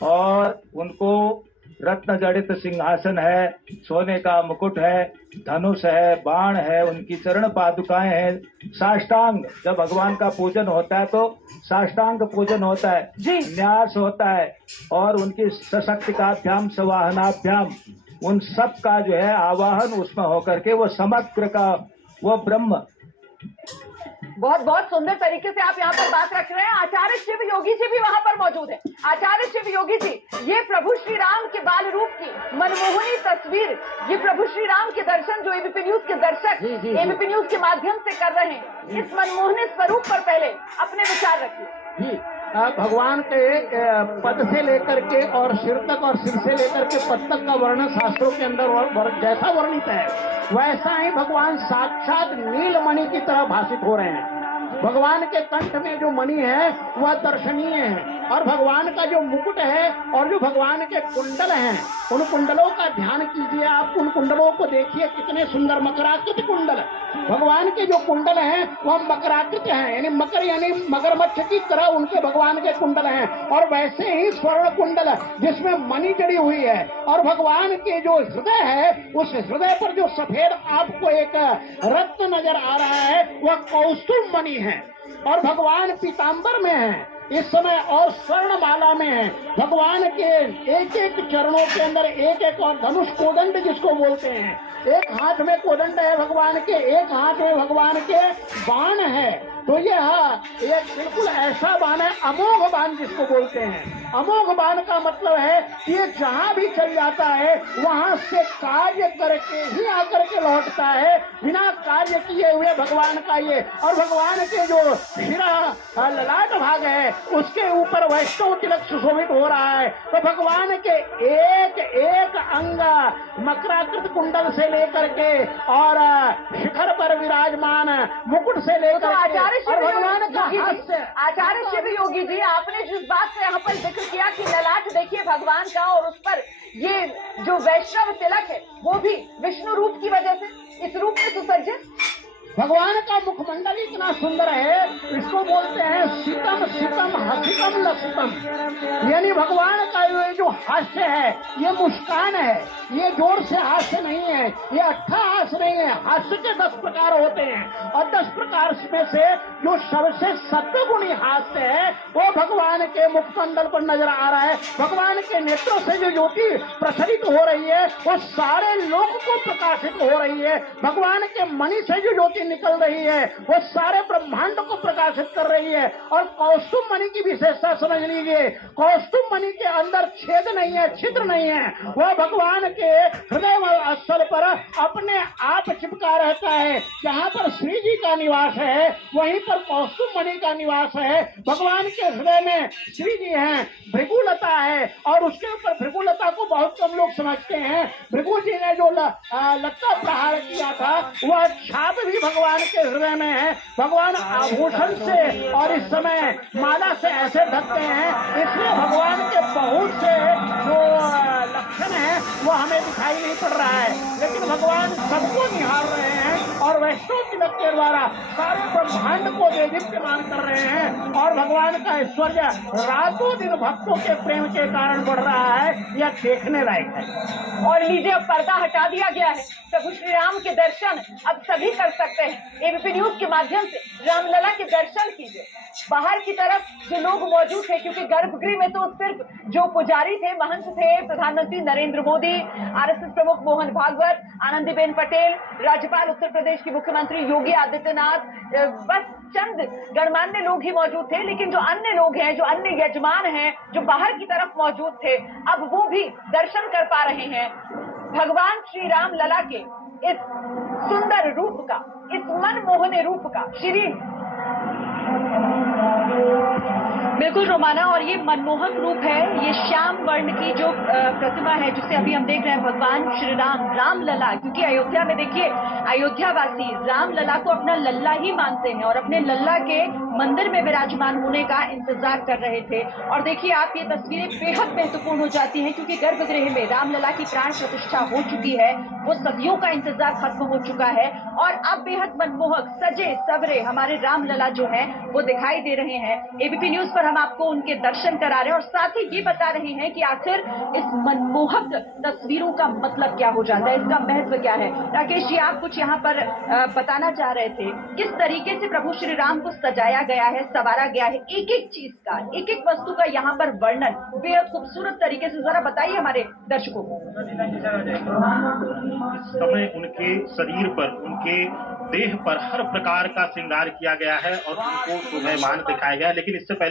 और उनको रत्न जड़ित सिंहासन है, सोने का मुकुट है, धनुष है, बाण है, उनकी चरण पादुकाएं हैं। साष्टांग, जब भगवान का पूजन होता है तो साष्टांग पूजन होता है, न्यास होता है, और उनकी सशक्तिकाभ्याम सवाहनाभ्याम उन सब का जो है आवाहन उसमें होकर के वो समग्र का वो ब्रह्म। बहुत बहुत सुंदर तरीके से आप यहाँ पर बात रख रहे हैं। आचार्य शिव योगी जी भी वहाँ पर मौजूद है। आचार्य शिव योगी जी, ये प्रभु श्री राम के बाल रूप की मनमोहनी तस्वीर, ये प्रभु श्री राम के दर्शन जो एबीपी न्यूज के दर्शक एबीपी न्यूज के माध्यम से कर रहे हैं, इस मनमोहनी स्वरूप पर पहले अपने विचार रखिए। जी, भगवान के पद से लेकर के और सिर तक और सिर से लेकर के पद तक का वर्णन शास्त्रों के अंदर जैसा वर्णित है वैसा ही भगवान साक्षात नीलमणि की तरह भाषित हो रहे हैं। भगवान के कंठ में जो मणि है वह दर्शनीय है, और भगवान का जो मुकुट है और जो भगवान के कुंडल हैं उन कुंडलों का ध्यान कीजिए। आप उन कुंडलों को देखिए, कितने सुंदर मकराकृत कुंडल। भगवान के जो कुंडल हैं वह मकराकृत हैं, यानी मकर यानी मगरमच्छ की तरह उनके भगवान के कुंडल हैं, और वैसे ही स्वर्ण कुंडल जिसमें मणि जड़ी हुई है। और भगवान के जो हृदय है उस हृदय पर जो सफेद आपको एक रत्न नजर आ रहा है वह कौस्तुभ मणि है, और भगवान पीतांबर में है इस समय और स्वर्ण माला में है। भगवान के एक एक चरणों के अंदर एक एक और धनुष कोदंड जिसको बोलते हैं, एक हाथ में कोदंड है भगवान के, एक हाथ में भगवान के बाण है। तो यह एक बिल्कुल ऐसा बाण है, अमोघ बाण जिसको बोलते हैं। अमोघ बाण का मतलब है ये जहाँ भी चल जाता है वहाँ से कार्य करके ही आकर के लौटता है, बिना कार्य किए हुए भगवान का ये। और भगवान के जो शिरा ललाट भाग है उसके ऊपर वैष्णव तिलक सुशोभित हो रहा है। तो भगवान के एक एक अंग मकराकृत कुंडल से लेकर के और शिखर पर विराजमान मुकुट से लेकर आचार्य शिव योगी जी, आपने जिस बात से यहाँ पर जिक्र किया कि ललाट देखिए भगवान का, और उस पर ये जो वैष्णव तिलक है वो भी विष्णु रूप की वजह से इस रूप में सुसज्जित। भगवान का मुखमंडल इतना सुंदर है, इसको बोलते हैं सितम सितम हसितम लसितम, यानी भगवान का ये जो हास्य है ये मुस्कान है, ये जोर से हास्य नहीं है, ये अच्छा हास्य नहीं है। हास्य के 10 प्रकार होते हैं, और 10 प्रकार में से जो सबसे सत्वगुणी हास्य है वो भगवान के मुखमंडल पर नजर आ रहा है। भगवान के नेत्रों से जो ज्योति प्रसरित हो रही है वो सारे लोक को प्रकाशित हो रही है। भगवान के मणि से जो ज्योति निकल रही है वो सारे ब्रह्मांड को प्रकाशित कर रही है। और कौस्तुभ मणि की विशेषता समझ लीजिए, कौस्तुभ मणि के अंदर छेद नहीं है, छिद्र नहीं है, वह भगवान के हृदय स्थल पर अपने आप चिपका रहता है। जहाँ पर श्री जी का निवास है वहीं पर कौस्तुभ मणि का निवास है। भगवान के हृदय में श्री जी हैं, भृगुलता है, और उसके ऊपर भृगुलता को बहुत कम लोग समझते हैं। भृगु जी ने जो लत्ता प्रहार किया था वह छाप भी भगवान के हृदय में है। भगवान आभूषण से और इस समय माला से ऐसे ढकते हैं, इसलिए भगवान के बहुत से जो लक्षण है वो हमें दिखाई नहीं पड़ रहा है, लेकिन भगवान सबको निहार रहे हैं और वैष्णव तिलक के द्वारा सारे ब्रह्मांड को देदीप्यमान कर रहे हैं। और भगवान का ऐश्वर्य रातों दिन भक्तों के प्रेम के कारण बढ़ रहा है, यह देखने लायक है। और लीजिए, अब पर्दा हटा दिया गया है, प्रभु श्री राम के दर्शन अब सभी कर सकते हैं। एबीपी न्यूज के माध्यम से रामलला के दर्शन कीजिए। बाहर की तरफ जो लोग मौजूद थे, क्योंकि गर्भगृह में तो सिर्फ जो पुजारी थे, महंत थे, प्रधानमंत्री नरेंद्र मोदी, आरएसएस प्रमुख मोहन भागवत, आनंदीबेन पटेल, राज्यपाल उत्तर प्रदेश की मुख्यमंत्री योगी आदित्यनाथ, बस चंद गणमान्य लोग ही मौजूद थे। लेकिन जो अन्य लोग हैं, जो अन्य यजमान हैं, जो बाहर की तरफ मौजूद थे, अब वो भी दर्शन कर पा रहे हैं भगवान श्री राम लला के इस सुंदर रूप का, इस मनमोहने रूप का। श्री बिल्कुल रोमाना, और ये मनमोहक रूप है, ये श्याम वर्ण की जो प्रतिमा है जिसे अभी हम देख रहे हैं, भगवान श्री राम, राम लला। क्योंकि अयोध्या में देखिए, अयोध्यावासी राम लला को अपना लल्ला ही मानते हैं और अपने लल्ला के मंदिर में विराजमान होने का इंतजार कर रहे थे। और देखिए आप, ये तस्वीरें बेहद महत्वपूर्ण हो जाती हैं क्योंकि गर्भगृह में रामलला की प्राण प्रतिष्ठा हो चुकी है, वो सदियों का इंतजार खत्म हो चुका है और अब बेहद मनमोहक सजे सवरे हमारे रामलला जो है वो दिखाई दे रहे हैं। एबीपी न्यूज पर हम आपको उनके दर्शन करा रहे हैं और साथ ही ये बता रहे हैं कि आखिर इस मनमोहक तस्वीरों का मतलब क्या हो जाता है, इसका महत्व क्या है। राकेश जी, आप कुछ यहाँ पर बताना चाह रहे थे, किस तरीके से प्रभु श्री राम को सजाया गया है, संवारा गया है, एक एक चीज का, एक एक वस्तु का यहाँ पर वर्णन बेहद खूबसूरत तरीके से, जरा बताइए हमारे दर्शकों को। इस समय उनके शरीर पर, उनके देह पर हर प्रकार का श्रृंगार किया गया है और उनको शोभायमान दिखाया गया है। लेकिन इससे पहले